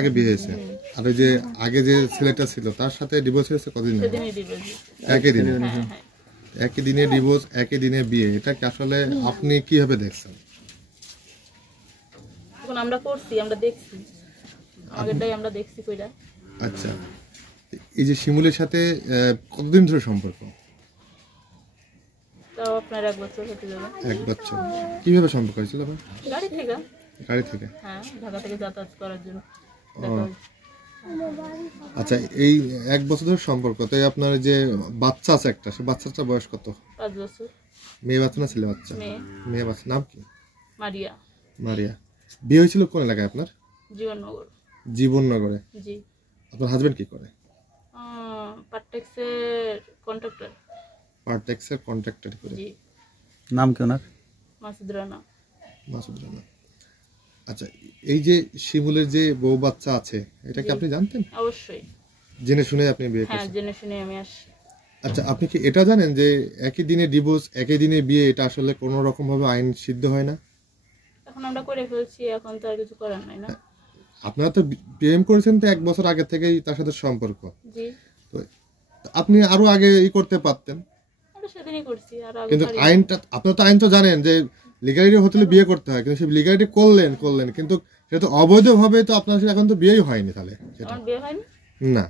আগে বিয়ে হয়েছে। আর ওই যে আগে যে ছেলেটা ছিল তার সাথে ডিভোর্স হয়েছে কতদিন? একই দিনে। একই দিনে ডিভোর্স, একই দিনে বিয়ে, এটা কি আসলে আপনি কিভাবে দেখছেন? এখন আমরা করছি, আমরা দেখছি, আগেরটাই আমরা দেখছি কইরা। আচ্ছা, এই যে শিমুলের সাথে কতদিন ধরে সম্পর্ক? তাও আপনার 1 বছর হতে যাবে। 1 বছর। কিভাবে সম্পর্ক হয়েছিল আপনার? গাড়ি থেকে। গাড়ি থেকে? হ্যাঁ, ঢাকা থেকে যাতায়াত করার জন্য। আচ্ছা, এই 1 বছর ধরে সম্পর্ক, তাই আপনার যে বাচ্চা আছে একটা, সে বাচ্চাটার বয়স কত? 5 বছর। মেয়ে বাচ্চা না ছেলে বাচ্চা? মেয়ে বাচ্চা। নাম কি? মারিয়া। মারিয়া। বিয়ে হয়েছিল কোন এলাকায় আপনার? জীবননগর। জীবননগরে। জি। আপনার হাজবেন্ড কি করে? পার্টেক্সের কন্ট্রাক্টর। পার্টেক্সের কন্ট্রাক্টর করে। জি। নাম কি ওনার? মাসুদ রানা। মাসুদ রানা। আচ্ছা, এই যে শিমুলের যে বউ বাচ্চা আছে, এটা কি আপনি জানতেন? অবশ্যই। জেনে শুনে আপনি বিয়ে করেছেন? হ্যাঁ, জেনে শুনে আমি আসি। আচ্ছা, আপনি কি এটা জানেন যে একই দিনে ডিভোর্স, একই দিনে বিয়ে, এটা আসলে কোনো রকম ভাবে আইন সিদ্ধ হয় না? এখন আমরা করে ফেলছি, এখন তো আর কিছু করার নাই না। আপনারা তো প্রেম করেছেন তো 1 বছর আগে থেকেই তার সাথে সম্পর্ক। জি। তো আপনি আরো আগে করতে পারতেন। আমরা সেদিনই করছি, আর আগে কিন্তু আইনটা, আপনারা তো আইন তো জানেন যে লিগ্যালিটি হতে বিয়ে করতে হয়, কিন্তু সেই লিগ্যালিটি করলেন কিন্তু সেটা তো অবৈধভাবে, তো আপনার এখন তো বিয়েই হয়নি। তাহলে আমার বিয়ে হয়নি না?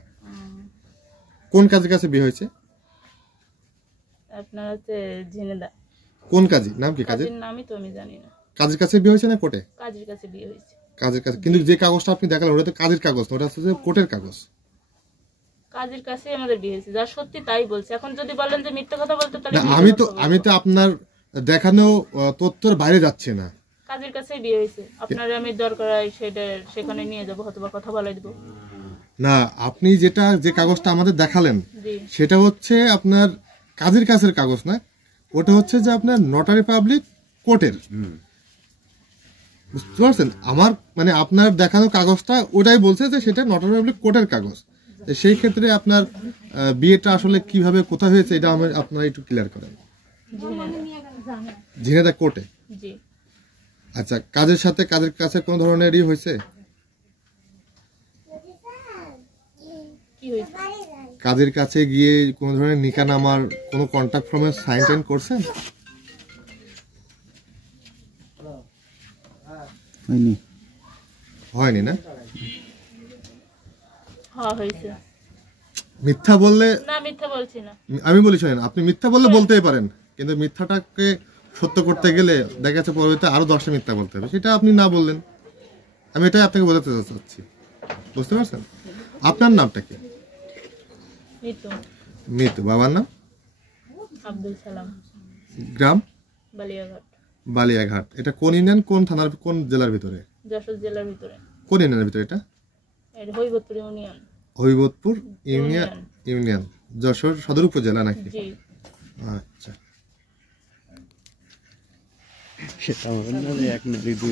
কোন কাজের কাছে বিয়ে হয়েছে আপনার? হচ্ছে ঝিনেদা। কোন কাজী? নাম কি কাজের? নামই তো আমি জানি না। কাজের কাছে বিয়ে হয়েছে না কোর্টে? কাজের কাছে বিয়ে হয়েছে। কাজের কাছে, কিন্তু যে কাগজটা আপনি দেখালেন ওটা তো কাজের কাগজ না, ওটা হচ্ছে কোর্টের কাগজ। কাজের কাছে আমাদের বিয়ে হয়েছে, যা সত্যি তাই বলছে। এখন যদি বলেন যে মিথ্যা কথা বলতে, তাহলে আমি তো আপনার দেখানো তথ্যের বাইরে যাচ্ছে না। কাজের কাছে বিয়ে হয়েছে। আপনার আমি দরকার হয় সেখানে নিয়ে যাবো, হয়তো কথা বলাই দেবো। না, আপনি যে কাগজটা আমাদের দেখালেন সেটা হচ্ছে আপনার কাজের কাছের কাগজ না, ওটা হচ্ছে যে আপনার নটারি পাবলিক কোর্টের। বুঝতে পারছেন? আমার মানে আপনার দেখানো কাগজটা ওটাই বলছে যে সেটা নটারি পাবলিক কোর্টের কাগজ। সেই ক্ষেত্রে আপনার বিয়েটা আসলে কিভাবে, কোথায় হয়েছে, এটা আপনারা একটু ক্লিয়ার করেন। ঝিনেদা কোর্টে? জি। আচ্ছা, কাজের সাথে কাজের কাছে কোন ধরনের হয়েছে? কি হয়েছে? কাজের কাছে গিয়ে কোন ধরনের নিকানামার কোন কন্ট্রাক্ট ফর্মে সাইন টাইন করছেন? হয়নি না? হ্যাঁ, হয়েছে। মিথ্যা বললে? না, মিথ্যা বলছি না। আমি বলি শোনেন, আপনি মিথ্যা বললে বলতেই পারেন, কিন্তু মিথ্যাটাকে সত্য করতে গেলে দেখা যাচ্ছে পরবর্তীতে আরো 10টা মিথ্যা বলতে হবে, সেটা আপনি না বললেন। আমি এটাই আপনাকে বোঝাতে চাচ্ছি, বুঝতে পারছেন? আপনার নামটা কি? মিতু। মিতু। বাবার নাম? আব্দুল সালাম। গ্রাম? বালিয়াঘাট। বালিয়াঘাট। এটা কোন ইউনিয়ন, কোন থানার, কোন জেলার ভিতরে? যশোর জেলার ভিতরে। কোন ইউনিয়নের ভিতরে এটা? হরিবোদপুর ইউনিয়ন। হরিবোদপুর ইউনিয়ন, যশোর সদর উপজেলা নাকি? জি। আচ্ছা। সেটা হবে না, 1 নারী 2